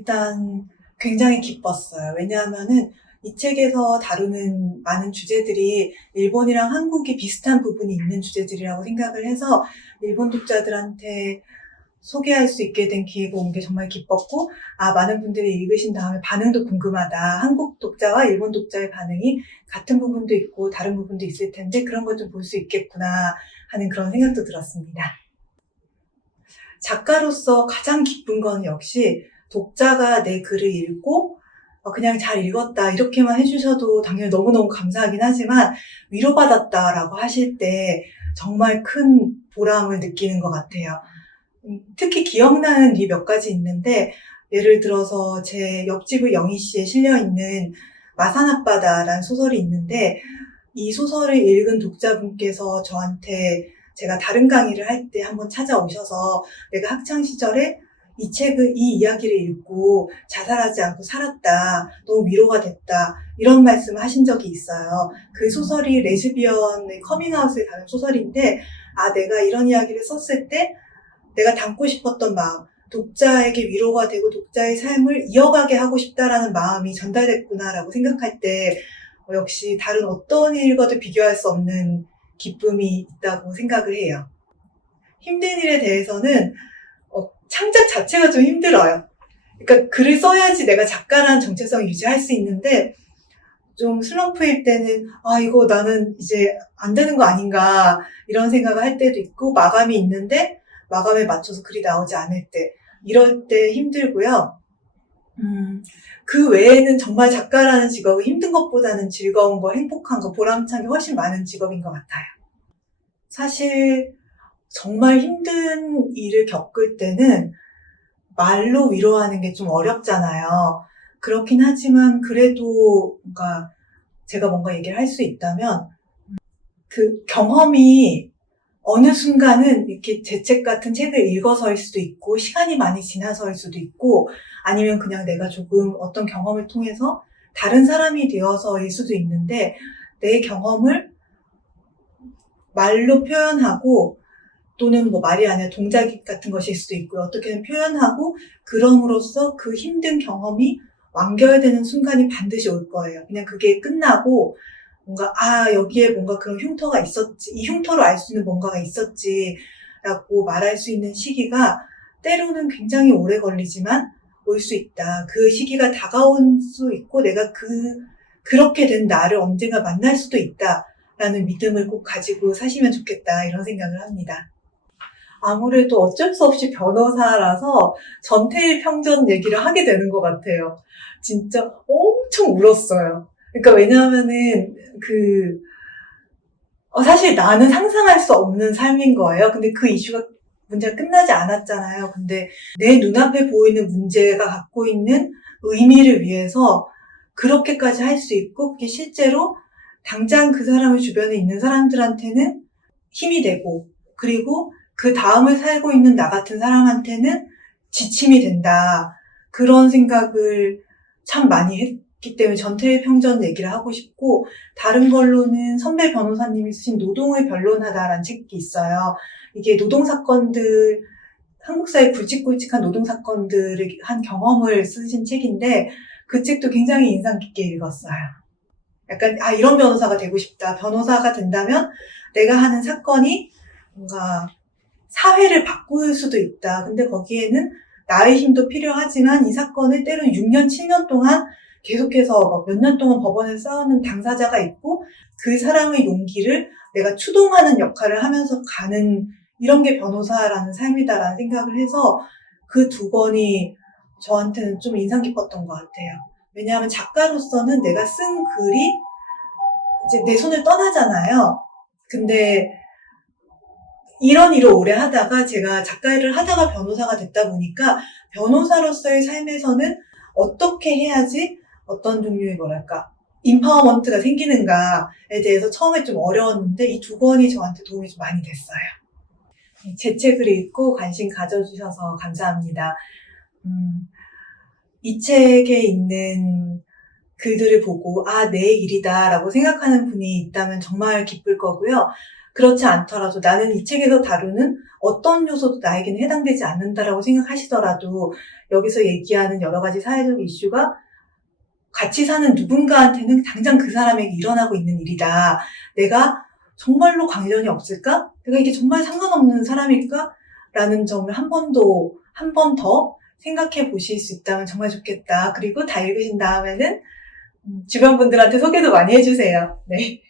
일단 굉장히 기뻤어요. 왜냐하면은 이 책에서 다루는 많은 주제들이 일본이랑 한국이 비슷한 부분이 있는 주제들이라고 생각을 해서 일본 독자들한테 소개할 수 있게 된 기회가 온 게 정말 기뻤고, 많은 분들이 읽으신 다음에 반응도 궁금하다. 한국 독자와 일본 독자의 반응이 같은 부분도 있고 다른 부분도 있을 텐데 그런 걸 좀 볼 수 있겠구나 하는 그런 생각도 들었습니다. 작가로서 가장 기쁜 건 역시 독자가 내 글을 읽고 그냥 잘 읽었다 이렇게만 해주셔도 당연히 너무너무 감사하긴 하지만 위로받았다라고 하실 때 정말 큰 보람을 느끼는 것 같아요. 특히 기억나는 게 몇 가지 있는데, 예를 들어서 제 옆집의 영희 씨에 실려있는 마산앞바다라는 소설이 있는데, 이 소설을 읽은 독자분께서 저한테 제가 다른 강의를 할 때 한번 찾아오셔서 내가 학창시절에 이 이야기를 읽고 자살하지 않고 살았다. 너무 위로가 됐다. 이런 말씀을 하신 적이 있어요. 그 소설이 레즈비언의 커밍아웃을 다룬 소설인데, 내가 이런 이야기를 썼을 때 내가 담고 싶었던 마음, 독자에게 위로가 되고 독자의 삶을 이어가게 하고 싶다라는 마음이 전달됐구나라고 생각할 때 역시 다른 어떤 일과도 비교할 수 없는 기쁨이 있다고 생각을 해요. 힘든 일에 대해서는 창작 자체가 좀 힘들어요. 그러니까 글을 써야지 내가 작가라는 정체성을 유지할 수 있는데, 좀 슬럼프일 때는 이거 나는 이제 안 되는 거 아닌가 이런 생각을 할 때도 있고, 마감이 있는데 마감에 맞춰서 글이 나오지 않을 때, 이럴 때 힘들고요. 그 외에는 정말 작가라는 직업은 힘든 것보다는 즐거운 거, 행복한 거, 보람찬 게 훨씬 많은 직업인 것 같아요. 사실 정말 힘든 일을 겪을 때는 말로 위로하는 게 좀 어렵잖아요. 그렇긴 하지만 그래도 제가 뭔가 얘기를 할 수 있다면, 그 경험이 어느 순간은 이렇게 제 책 같은 책을 읽어서일 수도 있고, 시간이 많이 지나서일 수도 있고, 아니면 그냥 내가 조금 어떤 경험을 통해서 다른 사람이 되어서일 수도 있는데, 내 경험을 말로 표현하고, 또는 말이 아니라 동작 같은 것일 수도 있고요. 어떻게든 표현하고, 그럼으로써 그 힘든 경험이 완결되는 순간이 반드시 올 거예요. 그냥 그게 끝나고, 여기에 뭔가 그런 흉터가 있었지, 이 흉터로 알 수 있는 뭔가가 있었지, 라고 말할 수 있는 시기가 때로는 굉장히 오래 걸리지만 올 수 있다. 그 시기가 다가올 수 있고, 내가 그렇게 된 나를 언젠가 만날 수도 있다. 라는 믿음을 꼭 가지고 사시면 좋겠다. 이런 생각을 합니다. 아무래도 어쩔 수 없이 변호사라서 전태일 평전 얘기를 하게 되는 것 같아요. 진짜 엄청 울었어요. 그러니까 왜냐하면은 사실 나는 상상할 수 없는 삶인 거예요. 근데 그 문제가 끝나지 않았잖아요. 근데 내 눈앞에 보이는 문제가 갖고 있는 의미를 위해서 그렇게까지 할 수 있고, 그게 실제로 당장 그 사람의 주변에 있는 사람들한테는 힘이 되고, 그리고 그 다음을 살고 있는 나 같은 사람한테는 지침이 된다. 그런 생각을 참 많이 했기 때문에 전태일 평전 얘기를 하고 싶고, 다른 걸로는 선배 변호사님이 쓰신 노동을 변론하다라는 책이 있어요. 이게 노동사건들, 한국 사회 굵직굵직한 노동사건들을 한 경험을 쓰신 책인데, 그 책도 굉장히 인상 깊게 읽었어요. 약간 이런 변호사가 되고 싶다. 변호사가 된다면 내가 하는 사건이 뭔가 사회를 바꿀 수도 있다. 근데 거기에는 나의 힘도 필요하지만 이 사건을 때로는 6년, 7년 동안 계속해서 몇 년 동안 법원에서 싸우는 당사자가 있고, 그 사람의 용기를 내가 추동하는 역할을 하면서 가는, 이런 게 변호사라는 삶이다라는 생각을 해서 그 두 권이 저한테는 좀 인상 깊었던 것 같아요. 왜냐하면 작가로서는 내가 쓴 글이 이제 내 손을 떠나잖아요. 근데 이런 일을 오래 하다가 제가 작가 일을 하다가 변호사가 됐다 보니까 변호사로서의 삶에서는 어떻게 해야지 어떤 종류의 인파워먼트가 생기는가에 대해서 처음에 좀 어려웠는데, 이 두 권이 저한테 도움이 좀 많이 됐어요. 제 책을 읽고 관심 가져주셔서 감사합니다. 이 책에 있는 글들을 보고 아, 내 일이다라고 생각하는 분이 있다면 정말 기쁠 거고요. 그렇지 않더라도 나는 이 책에서 다루는 어떤 요소도 나에게는 해당되지 않는다라고 생각하시더라도 여기서 얘기하는 여러 가지 사회적 이슈가 같이 사는 누군가한테는 당장 그 사람에게 일어나고 있는 일이다. 내가 정말로 관련이 없을까? 내가 이게 정말 상관없는 사람일까? 라는 점을 한 번 더 생각해 보실 수 있다면 정말 좋겠다. 그리고 다 읽으신 다음에는 주변 분들한테 소개도 많이 해주세요. 네.